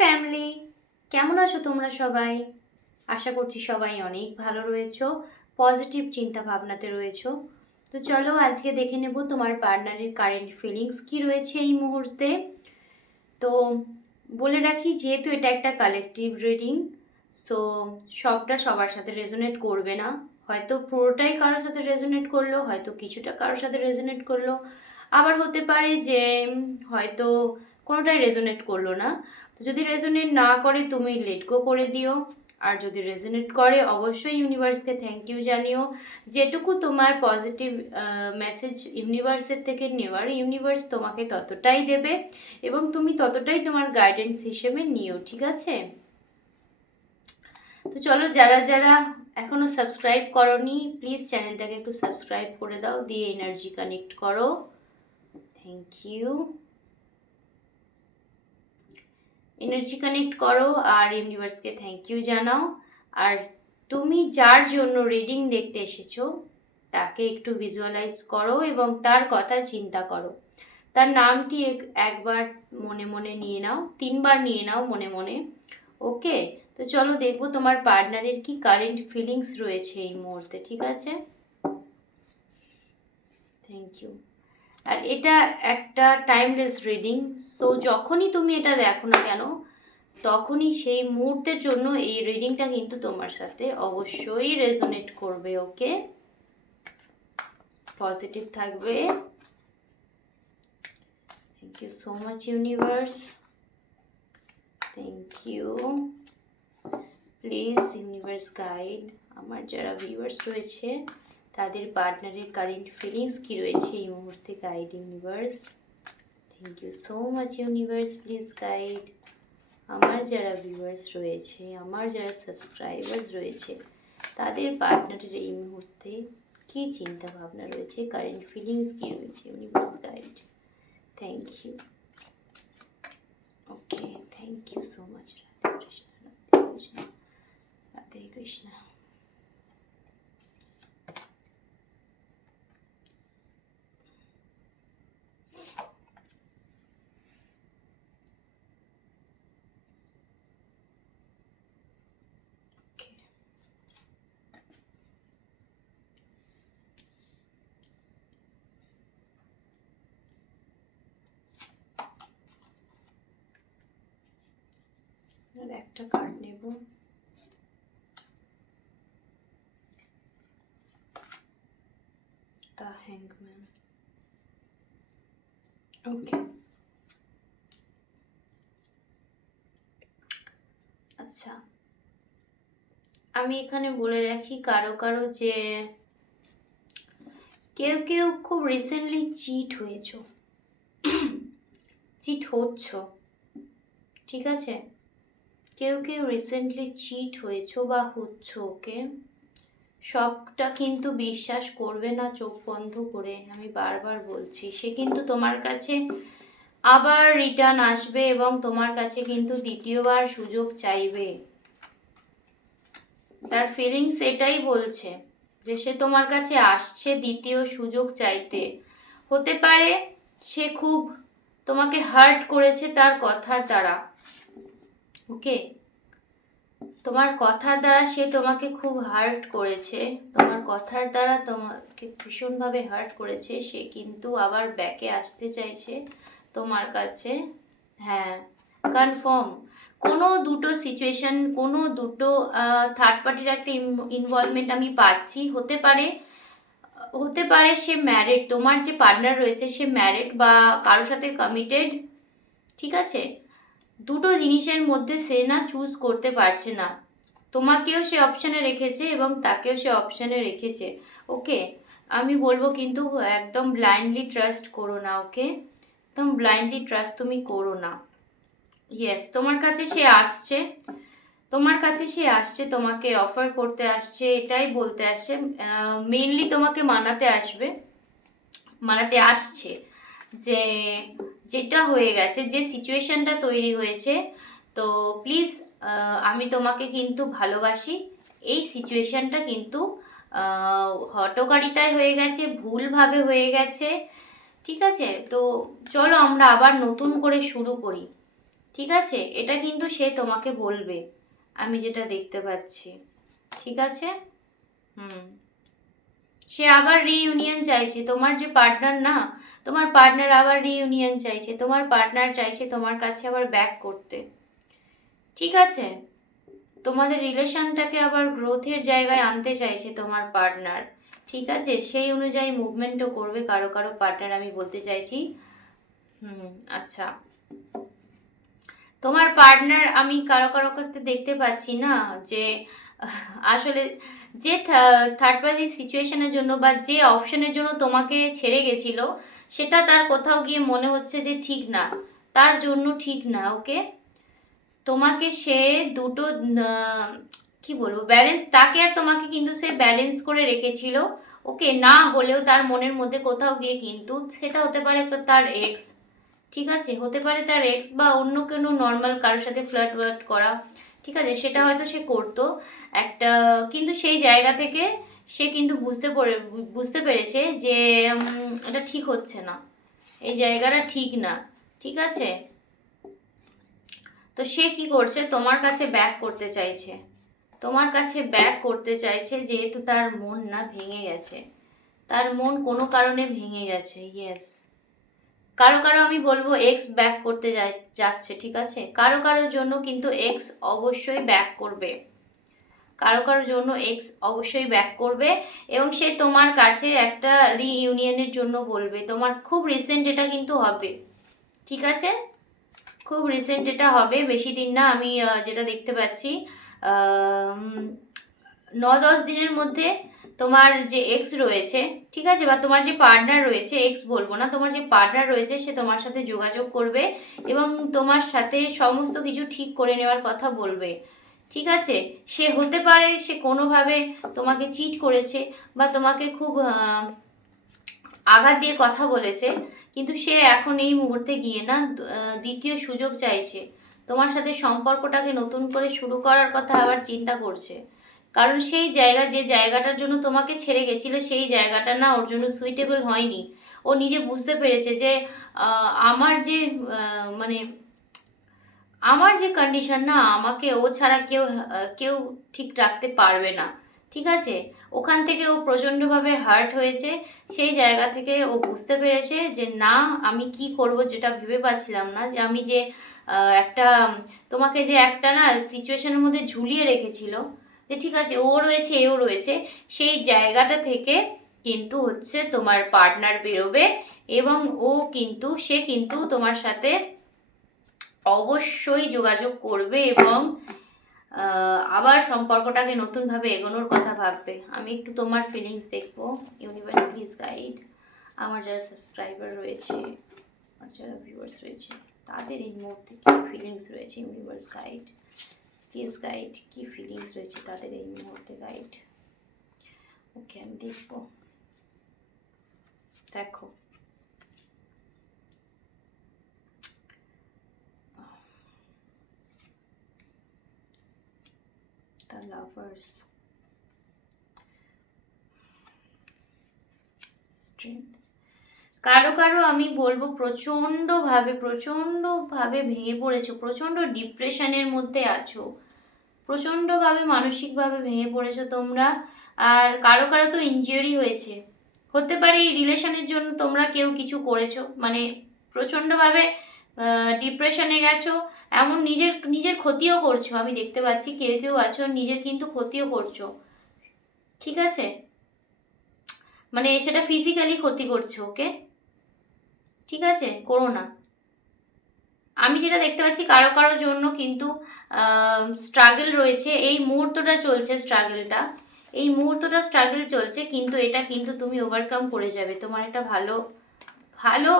Family, কেমন আছো তোমরা সবাই? আশা করছি সবাই অনেক ভালো রয়েছো, পজিটিভ চিন্তা ভাবনাতে রয়েছো। তো চলো আজকে দেখে নেব তোমার পার্টনারের কারেন্ট ফিলিংস কি রয়েছে এই মুহূর্তে। তো বলে রাখি, যেহেতু এটা একটা কালেকটিভ রিডিং, সো সবটা সবার সাথে রেজোনেট করবে না। হয়তো পুরোটাই কারোর সাথে রেজোনেট করলো, হয়তো কিছুটা কারোর সাথে রেজোনেট করলো, আবার হতে পারে যে হয়তো কোনোটাই রেজোনেট করলো না। তো যদি রেজোনেট না করে তুমি লেট গো করে দিও, আর যদি রেজোনেট করে অবশ্যই ইউনিভার্সকে থ্যাংক ইউ জানিও। যেটুকু তোমার পজিটিভ মেসেজ ইউনিভার্সের থেকে নেওয়ার, ইউনিভার্স তোমাকে ততটাই দেবে এবং তুমি ততটাই তোমার গাইডেন্স হিসেবে নিও, ঠিক আছে? তো চলো, যারা যারা এখনো সাবস্ক্রাইব করোনি প্লিজ চ্যানেলটাকে একটু সাবস্ক্রাইব করে দাও, দিয়ে এনার্জি কানেক্ট করো। Thank you. এনার্জি কানেক্ট করো আর ইউনিভার্সকে থ্যাংক ইউ জানাও। আর তুমি যার জন্য রিডিং দেখতে এসেছো তাকে একটু ভিজুয়ালাইজ করো এবং তার কথা চিন্তা করো। তার নামটি একবার মনে মনে নিয়ে নাও, 3বার নিয়ে নাও মনে মনে। ওকে, তো চলো দেখবো তোমার পার্টনারের কি কারেন্ট ফিলিংস রয়েছে এই মুহূর্তে, ঠিক আছে? Thank you. আর এটা একটা টাইমলেস রিডিং, সো যখনই তুমি এটা দেখো না কেন তখনই সেই মুহূর্তের জন্য এই রিডিংটা কিন্তু তোমার সাথে অবশ্যই রেজোনেট করবে। ওকে, পজিটিভ থাকবে। Thank you so much universe, thank you. Please universe guide আমার যারা ভিউয়ার্স রয়েছে তাদের পার্টনারের কারেন্ট ফিলিংস কি রয়েছে এই মুহূর্তে। Guide universe, thank you so much universe, please guide আমার যারা ভিউয়ার্স রয়েছে, আমার যারা সাবস্ক্রাইবার্স রয়েছে তাদের পার্টনারের এই মুহূর্তে কি চিন্তা ভাবনা রয়েছে, কারেন্ট ফিলিংস কি রয়েছে। Universe guide, thank you. Okay, thank you so much. Radhe Krishna, Radhe Krishna, Radhe Krishna. একটা কার্ড নেব। দ্য হ্যাংম্যান। ওকে, আচ্ছা, আমি এখানে বলে রাখি কারো কারো যে কেউ কেউ খুব রিসেন্টলি চিট হয়েছো, চিট হচ্ছ, ঠিক আছে? কেউ কেউ রিসেন্টলি চিট হয়েছো বা হচ্ছ। ওকে, সবটা কিন্তু বিশ্বাস করবে না চোখ বন্ধ করে, আমি বারবার বলছি। সে কিন্তু তোমার কাছে আবার রিটার্ন আসবে এবং তোমার কাছে কিন্তু দ্বিতীয়বার সুযোগ চাইবে। তার ফিলিংস এটাই বলছে যে সে তোমার কাছে আসছে দ্বিতীয় সুযোগ চাইতে। হতে পারে সে খুব তোমাকে হার্ট করেছে তার কথার দ্বারা। ওকে, তোমার কথার দ্বারা সে তোমাকে খুব হার্ট করেছে, তোমার কথার দ্বারা তোমাকে ভীষণভাবে হার্ট করেছে। সে কিন্তু আবার ব্যাকে আসতে চাইছে তোমার কাছে। হ্যাঁ, কনফার্ম। কোনো দুটো সিচুয়েশন, কোনো দুটো থার্ড পার্টির একটা ইনভলভমেন্ট আমি পাচ্ছি। হতে পারে সে ম্যারিড, তোমার যে পার্টনার রয়েছে সে ম্যারিড বা কারোর সাথে কমিটেড, ঠিক আছে? দুটো জিনিসের মধ্যে সে না চুজ করতে পারছে না। তোমাকেও সে অপশানে রেখেছে এবং তাকেও সে অপশানে রেখেছে। ওকে, আমি বলবো কিন্তু একদম ব্লাইন্ডলি ট্রাস্ট করো না। ওকে, একদম ব্লাইন্ডলি ট্রাস্ট তুমি করো না। ইয়েস, তোমার কাছে সে আসছে, তোমার কাছে সে আসছে, তোমাকে অফার করতে আসছে, এটাই বলতে আসছে। মেইনলি তোমাকে মানাতে আসছে যে যেটা হয়ে গেছে, যে সিচুয়েশনটা তৈরি হয়েছে, তো প্লিজ আমি তোমাকে কিন্তু ভালোবাসি। এই সিচুয়েশনটা কিন্তু হঠকারিতায় হয়ে গেছে, ভুলভাবে হয়ে গেছে, ঠিক আছে? তো চলো আমরা আবার নতুন করে শুরু করি। ঠিক আছে, এটা কিন্তু সে তোমাকে বলবে, আমি যেটা দেখতে পাচ্ছি। ঠিক আছে। হুম। সে আবার রিইউনিয়ন চাইছে, তোমার যে পার্টনার না, তোমার পার্টনার আবার রিইউনিয়ন চাইছে, তোমার পার্টনার চাইছে তোমার কাছে আবার ব্যাক করতে। ঠিক আছে, তোমাদের রিলেশনটাকে আবার গ্রোথের জায়গায় আনতে চাইছে তোমার পার্টনার। ঠিক আছে, সেই অনুযায়ী মুভমেন্টও করবে কারো কারো পার্টনার, আমি বলতে চাইছি। আচ্ছা, তোমার পার্টনার আমি কারো কারো ক্ষেত্রে দেখতে পাচ্ছি না যে আসলে যে থার্ড পার্টি সিচুয়েশনের জন্য বা যে অপশনের জন্য তোমাকে ছেড়ে গেছিল, সেটা তার কোথাও গিয়ে মনে হচ্ছে যে ঠিক না, তার জন্য ঠিক না। ওকে, তোমাকে সে দুটো কি বলবো, ব্যালেন্স, তাকে আর তোমাকে কিন্তু সে ব্যালেন্স করে রেখেছিল। ওকে, না হলেও তার মনের মধ্যে কোথাও গিয়ে কিন্তু সেটা হতে পারে তার এক্স। ঠিক আছে, হতে পারে তার এক্স বা অন্য কোনো নর্মাল কারোর সাথে ফ্লার্ট ওয়ার্ট করা। ঠিক আছে, সেটা হয়তো সে করতো একটা, কিন্তু সেই জায়গা থেকে সে কিন্তু বুঝতে পেরেছে যে এটা ঠিক হচ্ছে না, এই জায়গাটা ঠিক না। ঠিক আছে, তো সে কি করছে, তোমার কাছে ব্যাক করতে চাইছে, তোমার কাছে ব্যাক করতে চাইছে, যেহেতু তার মন না ভেঙে গেছে, তার মন কোনো কারণে ভেঙে গেছে। ইয়েস, কারো কারো আমি বলবো এক্স ব্যাক করতে যাচ্ছে। ঠিক আছে, কারো কারোর জন্য কিন্তু এক্স অবশ্যই ব্যাক করবে, কারো কারোর জন্য এক্স অবশ্যই ব্যাক করবে, এবং সে তোমার কাছে একটা রিইউনিয়নের জন্য বলবে। তোমার খুব রিসেন্ট এটা কিন্তু হবে। ঠিক আছে, খুব রিসেন্ট এটা হবে, বেশি দিন না। আমি যেটা দেখতে পাচ্ছি 9-10 দিনের মধ্যে তোমার যে এক্স রয়েছে, ঠিক আছে, বা তোমার যে পার্টনার রয়েছে, এক্স বলবো না, তোমার যে পার্টনার রয়েছে সে তোমার সাথে যোগাযোগ করবে এবং তোমার সাথে সমস্ত কিছু ঠিক করে নেওয়ার কথা বলবে। ঠিক আছে, সে হতে পারে সে কোনোভাবে তোমাকে চিট করেছে বা তোমাকে খুব আঘাত দিয়ে কথা বলেছে, কিন্তু সে এখন এই মুহূর্তে গিয়ে না দ্বিতীয় সুযোগ চাইছে, তোমার সাথে সম্পর্কটাকে নতুন করে শুরু করার কথা আবার চিন্তা করছে। কারণ সেই জায়গা, যে জায়গাটার জন্য তোমাকে ছেড়ে গেছিল, সেই জায়গাটা না ওর জন্য সুইটেবল হয়নি। ও নিজে বুঝতে পেরেছে যে আমার যে মানে আমার যে কন্ডিশন না, আমাকে ও ছাড়া কেউ ঠিক রাখতে পারবে না। ঠিক আছে, ওখান থেকে ও প্রচণ্ডভাবে হার্ট হয়েছে, সেই জায়গা থেকে ও বুঝতে পেরেছে যে না, আমি কি করব যেটা ভেবে পাচ্ছিলাম না, যে আমি যে একটা তোমাকে যে একটা না সিচুয়েশনের মধ্যে ঝুলিয়ে রেখেছিল, যে ঠিক আছে ও রয়েছে এও রয়েছে, সেই জায়গাটা থেকে কিন্তু হচ্ছে তোমার পার্টনার বেরোবে, এবং সে কিন্তু তোমার সাথে অবশ্যই যোগাযোগ করবে এবং আবার সম্পর্কটাকে নতুনভাবে এগোনোর কথা ভাববে। আমি একটু তোমার ফিলিংস দেখবো। ইউনিভার্স প্লিজ গাইড, আমার যারা সাবস্ক্রাইবার রয়েছে আর যারা ভিউয়ার্স রয়েছে, তাদের এই মুহূর্তে কী ফিলিংস রয়েছে, ইউনিভার্স গাইড প্লিজ গাইড, কী ফিলিংস রয়েছে তাদের এই মুহূর্তে, গাইড। ওকে, আমি দেখবো। দেখো, the lovers, strength, কারো কারো আমি বলবো প্রচণ্ডভাবে ভেঙে পড়েছো, প্রচণ্ড ডিপ্রেশনের মধ্যে আছো, প্রচণ্ডভাবে মানসিকভাবে ভেঙে পড়েছো তোমরা। আর কারো কারো তো ইনজিউরি হয়েছে, হতে পারে এই রিলেশনের জন্য তোমরা কেউ কিছু করেছো, মানে প্রচণ্ডভাবে ডিপ্রেশনে গেছো, এমন নিজের নিজের ক্ষতিও করছো। আমি দেখতে পাচ্ছি কেউ কেউ আছো নিজের কিন্তু ক্ষতিও করছো। ঠিক আছে, মানে সেটা ফিজিক্যালি ক্ষতি করছো। ওকে, ঠিক আছে, করো না। আমি যেটা দেখতে পাচ্ছি কারো কারোর জন্য কিন্তু স্ট্রাগল রয়েছে, এই মুহূর্তটা চলছে স্ট্রাগলটা, এই মুহূর্তটা স্ট্রাগল চলছে, কিন্তু এটা কিন্তু তুমি ওভারকাম করে যাবে, তোমার একটা ভালো ভালো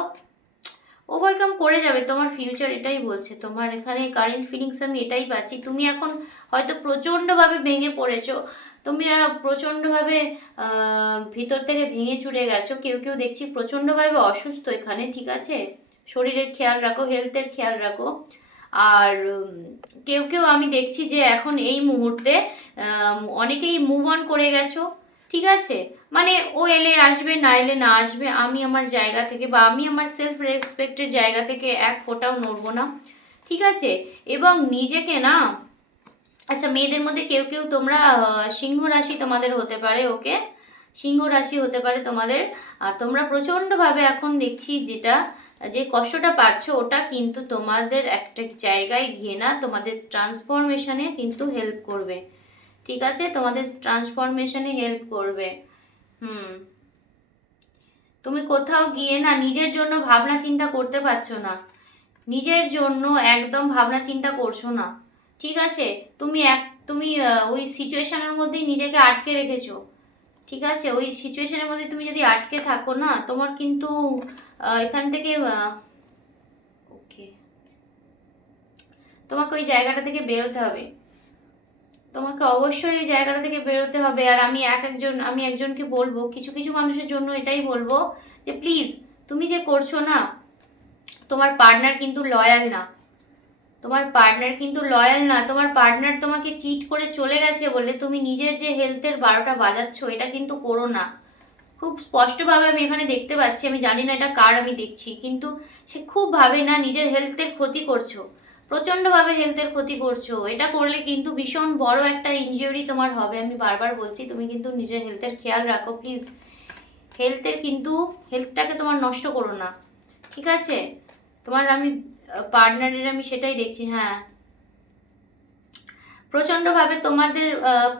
ওভারকাম করে যাবে তোমার ফিউচার, এটাই বলছে। তোমার এখানে কারেন্ট ফিলিংস আমি এটাই পাচ্ছি, তুমি এখন হয়তো প্রচণ্ডভাবে ভেঙে পড়েছো, তুমি প্রচণ্ডভাবে ভিতর থেকে ভেঙে চুরে গেছো, কেউ কেউ দেখছি প্রচণ্ডভাবে অসুস্থ এখানে। ঠিক আছে, শরীরের খেয়াল রাখো, হেলথের খেয়াল রাখো। আর কেউ কেউ আমি দেখছি যে এখন এই মুহূর্তে অনেকেই মুভ অন করে গেছো। ঠিক আছে, মানে ও এলে আসবে, না এলে না আসবে, আমি আমার জায়গা থেকে বা আমি আমার সেলফ রেসপেক্টের জায়গা থেকে এক ফোঁটাও নড়বো না। ঠিক আছে? এবং নিজেকে না, আচ্ছা মেয়েদের মধ্যে কেউ কেউ তোমরা সিংহ রাশি তোমাদের হতে পারে, ওকে? সিংহ রাশি হতে পারে তোমাদের। আর তোমরা প্রচণ্ডভাবে এখন দেখছি যেটা যে কষ্টটা পাচ্ছ, ওটা কিন্তু তোমাদের একটা জায়গায় গিয়ে না তোমাদের ট্রান্সফরমেশনে কিন্তু হেল্প করবে। ঠিক আছে? তোমাদের ট্রান্সফরমেশনে হেল্প করবে। হুম। তুমি কোথাও গিয়ে না নিজের জন্য ভাবনা চিন্তা করতে পারছো না, নিজের জন্য একদম ভাবনা চিন্তা করছো না। ঠিক আছে? তুমি ওই সিচুয়েশনের মধ্যেই নিজেকে আটকে রেখেছো। ঠিক আছে? ওই সিচুয়েশনের মধ্যে তুমি যদি আটকে থাকো না, তোমার কিন্তু এখান থেকে ওকে, তোমাকে ওই জায়গাটা থেকে বেরোতে হবে। তোমাকে অবশ্যই এই জায়গাটা থেকে বেরোতে হবে। আর আমি একজনকে বলবো, কিছু কিছু মানুষের জন্য এটাই বলবো যে প্লিজ, তুমি যে করছো না, তোমার পার্টনার কিন্তু লয়াল না। তোমার পার্টনার কিন্তু লয়াল না। তোমার পার্টনার তোমাকে চিট করে চলে গেছে বলে তুমি নিজের যে হেলথের 12টা বাজাচ্ছ, এটা কিন্তু করো না। খুব স্পষ্টভাবে আমি এখানে দেখতে পাচ্ছি, আমি জানি না এটা কার আমি দেখছি, কিন্তু সে খুব ভাবে না নিজের হেলথের ক্ষতি করছো, প্রচণ্ডভাবে হেলথের ক্ষতি করছো। এটা করলে কিন্তু ভীষণ বড় একটা ইনজিউরি তোমার হবে। আমি বারবার বলছি তুমি কিন্তু নিজের হেলথের খেয়াল রাখো প্লিজ। হেলথটাকে তোমার নষ্ট করো না। ঠিক আছে? তোমার আমি পার্টনারের আমি সেটাই দেখছি। হ্যাঁ, প্রচণ্ডভাবে তোমাদের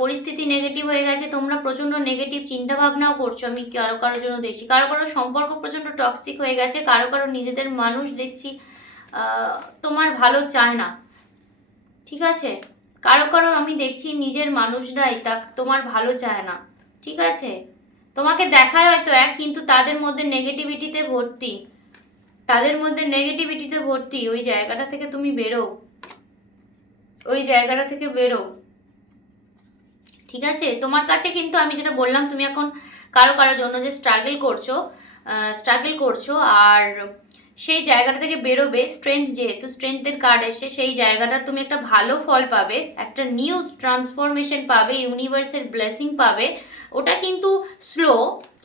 পরিস্থিতি নেগেটিভ হয়ে গেছে, তোমরা প্রচণ্ড নেগেটিভ চিন্তা ভাবনাও করছো। আমি কারো কারোর জন্য দেখছি, কারো কারো সম্পর্ক প্রচণ্ড টক্সিক হয়ে গেছে, কারো কারো নিজেদের মানুষ দেখছি তোমার ভালো চায় না। ঠিক আছে? কারো কারো আমি দেখছি নিজের মানুষরাই তোমার ভালো চায় না। ঠিক আছে? তোমাকে দেখায় হয়তো এক, কিন্তু তাদের মধ্যে নেগেটিভিটিতে ভর্তি, ওই জায়গাটা থেকে তুমি বেরো, ওই জায়গাটা থেকে বেরো। ঠিক আছে? তোমার কাছে কিন্তু আমি যেটা বললাম, তুমি এখন কারো কারোর জন্য যে স্ট্রাগল করছো, আর সেই জায়গাটা থেকে বেরোবে। যেহেতু স্ট্রেংথের কার্ড এসে, সেই জায়গাটা তুমি একটা ভালো ফল পাবে, একটা নিউ ট্রান্সফরমেশন পাবে, ইউনিভার্সের ব্লেসিং পাবে। ওটা কিন্তু স্লো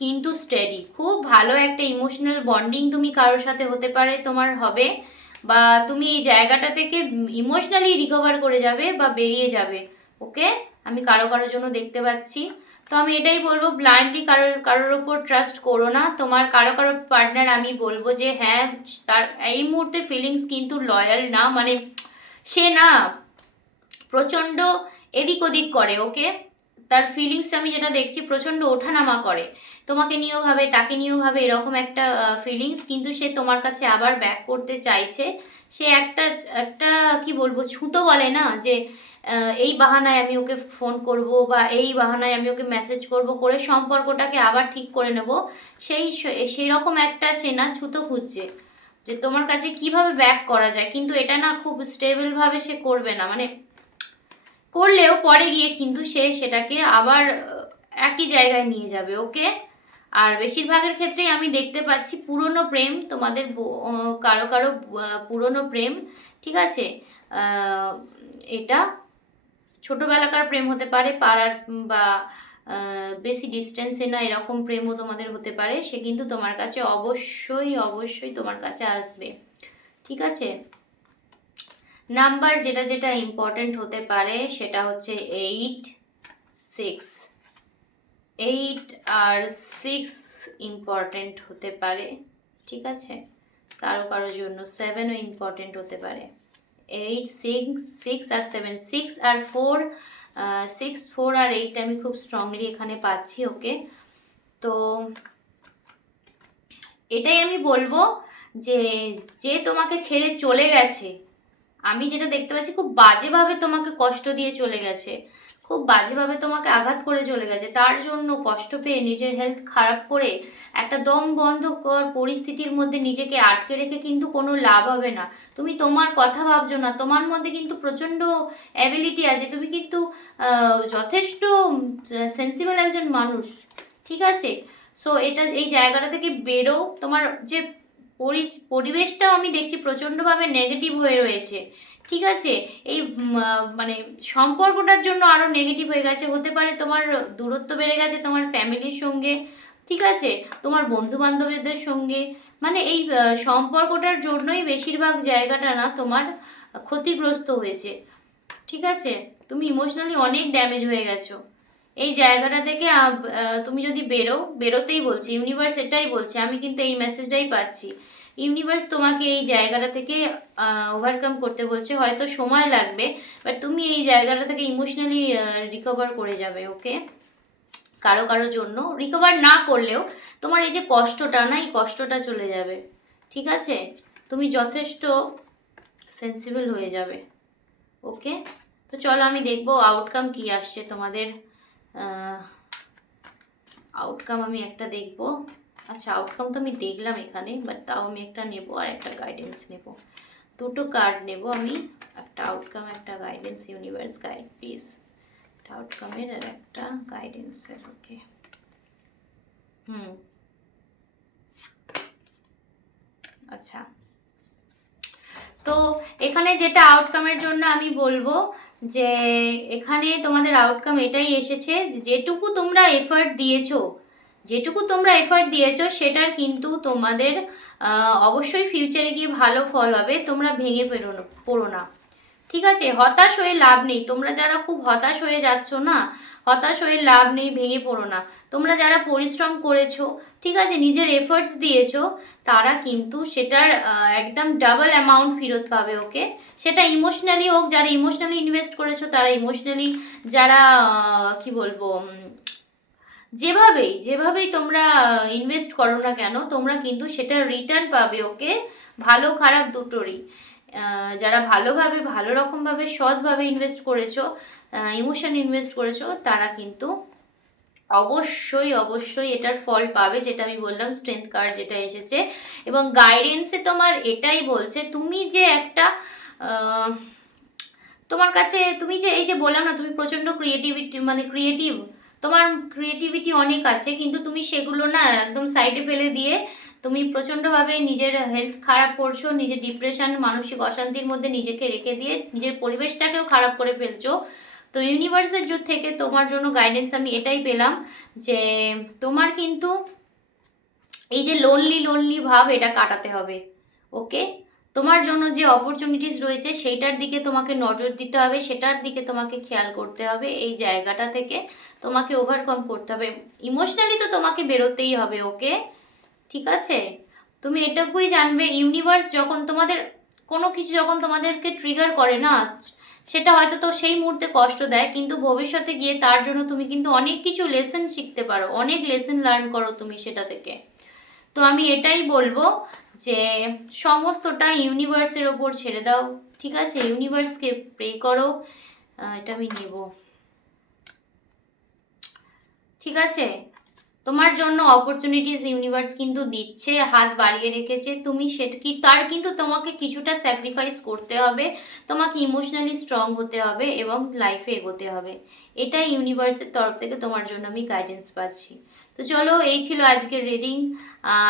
কিন্তু স্টেডি, খুব ভালো একটা ইমোশনাল বন্ডিং তুমি কারোর সাথে হতে পারে, তোমার হবে, বা তুমি এই জায়গাটা থেকে ইমোশনালি রিকভার করে যাবে বা বেরিয়ে যাবে। ওকে? আমি কারো কারোর জন্য দেখতে পাচ্ছি। তো আমি এটাই বলবো, ব্লাইন্ডলি কারোর ওপর ট্রাস্ট করো না। তোমার কারো পার্টনার আমি বলবো যে হ্যাঁ, তার এই মুহূর্তে ফিলিংস কিন্তু লয়াল না, মানে সে না প্রচণ্ড এদিক ওদিক করে। ওকে? তার ফিলিংস আমি যেটা দেখছি প্রচণ্ড ওঠানামা করে, তোমাকে নিয়েও ভাবে, তাকে নিয়েও ভাবে, এরকম একটা ফিলিংস। কিন্তু সে তোমার কাছে আবার ব্যাক করতে চাইছে। সে একটা একটা কি বলবো, ছুতো বলে না, যে এই বাহানায় আমি ওকে ফোন করব, বা এই বাহানায় আমি ওকে মেসেজ করব, করে সম্পর্কটাকে আবার ঠিক করে নেব। সেই রকম একটা সে না ছুতো খুঁজছে, যে তোমার কাছে কিভাবে ব্যাক করা যায়। কিন্তু এটা না খুব স্টেবল ভাবে সে করবে না, মানে করলেও পরে গিয়ে কিন্তু সে সেটাকে আবার একই জায়গায় নিয়ে যাবে। ওকে? আর বেশিরভাগের ক্ষেত্রেই আমি দেখতে পাচ্ছি পুরনো প্রেম তোমাদের, কারো কারো পুরনো প্রেম। ঠিক আছে? এটা ছোটবেলাকার প্রেম হতে পারে, পাড়ার বা বেশি ডিস্টেন্সে না, এরকম প্রেমও তোমাদের হতে পারে। সে কিন্তু তোমার কাছে অবশ্যই অবশ্যই তোমার কাছে আসবে। ঠিক আছে? নাম্বার যেটা যেটা ইম্পর্টেন্ট হতে পারে সেটা হচ্ছে 8, 6, 8 আর 6 ইম্পর্টেন্ট হতে পারে। ঠিক আছে? কারো কারোর জন্য 7ও ইম্পর্টেন্ট হতে পারে। 8, 6 আর 7, 6 আর 4, 6, 4 আর 8 আমি খুব স্ট্রংলি এখানে পাচ্ছি। ওকে? তো এটাই আমি বলবো যে যে তোমাকে ছেড়ে চলে গেছে, আমি যেটা দেখতে পাচ্ছি খুব বাজেভাবে তোমাকে কষ্ট দিয়ে চলে গেছে, খুব বাজেভাবে তোমাকে আঘাত করে চলে গেছে, তার জন্য কষ্ট পেয়ে নিজের হেলথ খারাপ করে একটা দম বন্ধ পরিস্থিতির মধ্যে নিজেকে আটকে রেখে কিন্তু কোনো লাভ হবে না। তুমি তোমার কথা ভাবছো না, তোমার মধ্যে কিন্তু প্রচণ্ড অ্যাবিলিটি আছে, তুমি কিন্তু যথেষ্ট সেন্সিবল একজন মানুষ। ঠিক আছে? সো এই জায়গাটা থেকে বেরো। তোমার যে পরিবেশটাও আমি দেখছি প্রচণ্ডভাবে নেগেটিভ হয়ে রয়েছে। ঠিক আছে? এই মানে সম্পর্কটার জন্য আরো নেগেটিভ হয়ে গেছে, হতে পারে তোমার দূরত্ব বেড়ে গেছে তোমার ফ্যামিলির সঙ্গে। ঠিক আছে? তোমার বন্ধু বান্ধবীদের সঙ্গে, মানে এই সম্পর্কটার জন্যই বেশিরভাগ জায়গাটা না তোমার ক্ষতিগ্রস্ত হয়েছে, ঠিক আছে? তুমি ইমোশনালি অনেক ড্যামেজ হয়ে গেছো। এই জায়গাটা থেকে তুমি যদি বেরোতেই বলছি, ইউনিভার্স এটাই বলছে, আমি কিন্তু এই মেসেজটাই পাচ্ছি। ইউনিভার্স তোমাকে এই জায়গাটা থেকে ওভারকাম করতে বলছে, হয়তো সময় লাগবে, বাট তুমি এই জায়গাটা থেকে ইমোশনালি রিকভার করে যাবে। ওকে, কারো কারোর জন্য রিকভার না করলেও তোমার এই যে কষ্টটা না, এই কষ্টটা চলে যাবে, ঠিক আছে? তুমি যথেষ্ট সেন্সিবল হয়ে যাবে। ওকে, তো চলো আমি দেখবো আউটকাম কি আসছে তোমাদের। আউটকাম আমি একটা দেখবো। আচ্ছা, আউটকাম তো আমি দেখলাম এখানে, বাট তাও আমি একটা নেব আর একটা গাইডেন্স নেব। দুটো কার্ড নেব আমি, একটা আউটকাম একটা গাইডেন্স। ইউনিভার্স গাইড প্লিজ, একটা আউটকামের আর একটা গাইডেন্সের। ওকে, আচ্ছা, তো এখানে যেটা আউটকামের জন্য আমি বলবো যে এখানে তোমাদের আউটকাম এটাই এসেছে, যেটুকু তোমরা এফর্ট দিয়েছো, সেটার কিন্তু তোমাদের অবশ্যই ফিউচারে গিয়ে ভালো ফল হবে। তোমরা ভেঙে পড়ো না, ঠিক আছে? হতাশ হয়ে লাভ নেই। তোমরা যারা খুব হতাশ হয়ে যাচ্ছ না, হতাশ হয়ে লাভ নেই, ভেঙে পড়ো না। তোমরা যারা পরিশ্রম করেছো, ঠিক আছে, নিজের এফর্টস দিয়েছো, তারা কিন্তু সেটার একদম ডাবল অ্যামাউন্ট ফেরত পাবে। ওকে, সেটা ইমোশনালি হোক, যারা ইমোশনালি ইনভেস্ট করেছো তারা ইমোশনালি, যারা কি বলবো, যেভাবেই তোমরা ইনভেস্ট করো না কেন, তোমরা কিন্তু সেটা রিটার্ন পাবে। ওকে, ভালো খারাপ দুটোরই। যারা ভালোভাবে, ভালো রকমভাবে, সৎভাবে ইনভেস্ট করেছো, ইমোশন ইনভেস্ট করেছো, তারা কিন্তু অবশ্যই অবশ্যই এটার ফল পাবে। যেটা আমি বললাম, স্ট্রেংথ কার্ড যেটা এসেছে, এবং গাইডেন্সে তোমার এটাই বলছে, তুমি যে একটা তোমার কাছে, তুমি যে এই যে বললাম না, তুমি প্রচন্ড ক্রিয়েটিভিটি, মানে ক্রিয়েটিভ, তোমার ক্রিয়েটিভিটি অনেক আছে, কিন্তু তুমি সেগুলো না একদম সাইডে ফেলে দিয়ে তুমি প্রচন্ডভাবে নিজের হেলথ খারাপ করছো, নিজের ডিপ্রেশন, মানসিক অশান্তির মধ্যে নিজেকে রেখে দিয়ে নিজের পরিবেশটাকেও খারাপ করে ফেলছো। তো ইউনিভার্সের থেকে তোমার জন্য গাইডেন্স আমি এটাই পেলাম যে তোমার কিন্তু এই যে লোনলি ভাব, এটা কাটাতে হবে। ওকে, তোমার জন্য যে অপরচুনিটিস রয়েছে সেইটার দিকে তোমাকে নজর দিতে হবে, সেটার দিকে তোমাকে খেয়াল করতে হবে। এই জায়গাটা থেকে তোমাকে ওভারকাম করতে হবে, ইমোশনালি তো তোমাকে বেরোতেই হবে। ওকে, ঠিক আছে? তুমি এটুকুই জানবে, ইউনিভার্স যখন তোমাদের কোনো কিছু যখন তোমাদেরকে ট্রিগার করে না, সেটা হয়তো তো সেই মুহূর্তে কষ্ট দেয়, কিন্তু ভবিষ্যতে গিয়ে তার জন্য তুমি কিন্তু অনেক কিছু লেসন শিখতে পারো, অনেক লেসন লার্ন করো তুমি সেটা থেকে। তো আমি এটাই বলবো যে সমস্তটা ইউনিভার্সের ওপর ছেড়ে দাও, ঠিক আছে? ইউনিভার্সকে প্রে করো। এটা আমি নেব, ঠিক আছে? তোমার জন্য অপরচুনিটিস ইউনিভার্স কিন্তু দিচ্ছে, হাত বাড়িয়ে রেখেছে। তুমি সেটা কি, তার কিন্তু তোমাকে কিছুটা স্যাক্রিফাইস করতে হবে, তোমাকে ইমোশনালি স্ট্রং হতে হবে এবং লাইফে এগোতে হবে। এটাই ইউনিভার্সের তরফ থেকে তোমার জন্য আমি গাইডেন্স পাচ্ছি। তো চলো, এই ছিল আজকের রিডিং।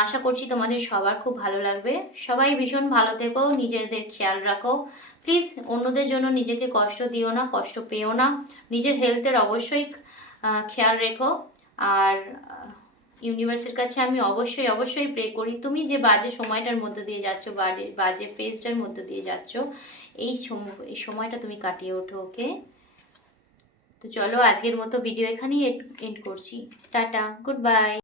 আশা করছি তোমাদের সবার খুব ভালো লাগবে। সবাই ভীষণ ভালো থেকো, নিজেদের খেয়াল রাখো প্লিজ। অন্যদের জন্য নিজেকে কষ্ট দিও না, কষ্ট পেও না। নিজের হেলথের অবশ্যই খেয়াল রেখো। আর ইউনিভার্সের কাছে আমি অবশ্যই অবশ্যই প্রে করি, তুমি যে বাজে সময়টার মধ্যে দিয়ে যাচ্ছ, বাজে ফেজটার মধ্যে দিয়ে যাচ্ছ, এই সময়টা তুমি কাটিয়ে ওঠো। ওকে, তো চলো আজকের মতো ভিডিও এখানেই এন্ড করছি। Tata, good bye.